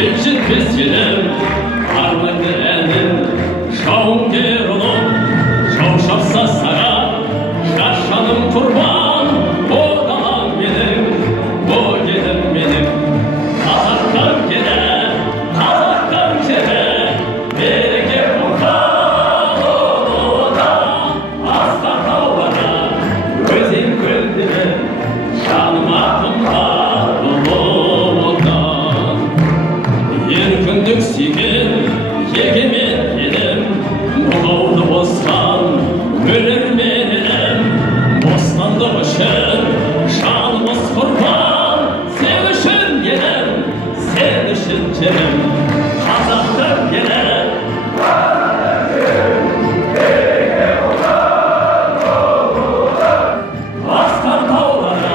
жетпес елім арлы әнім жауынгер ұлым жау шапса саған шашаным құрбан о далам менің о елім менің қазақтар жері береке болған ұлыда асқар таулары өзен көлдері жаным атымдар ұлыдан еркіндік сүйген егемен елім бұғауды босқан өлермен елім бостандық үшін жанымыз құрбан сен үшін елім сен үшін жерім қазақтың елі асқар таулары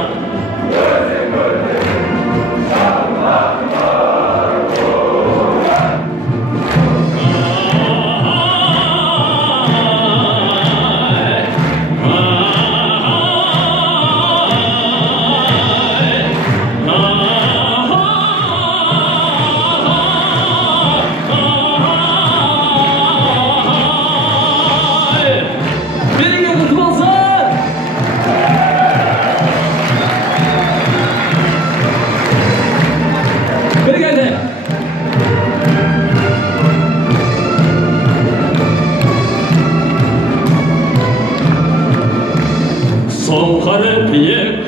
соңқары биік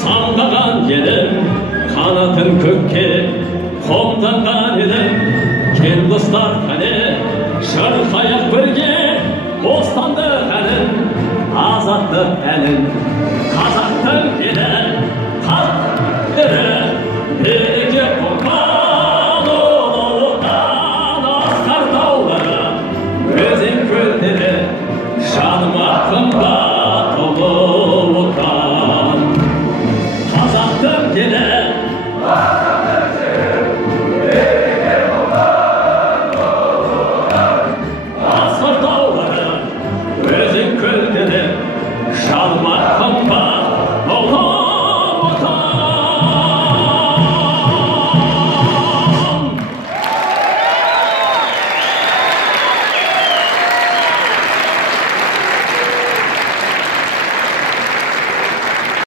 самғаған елім қанатын көкке қомданған елім кел достар қане шырқайық бірге бостандық әнін азаттық әнін қазақтың елі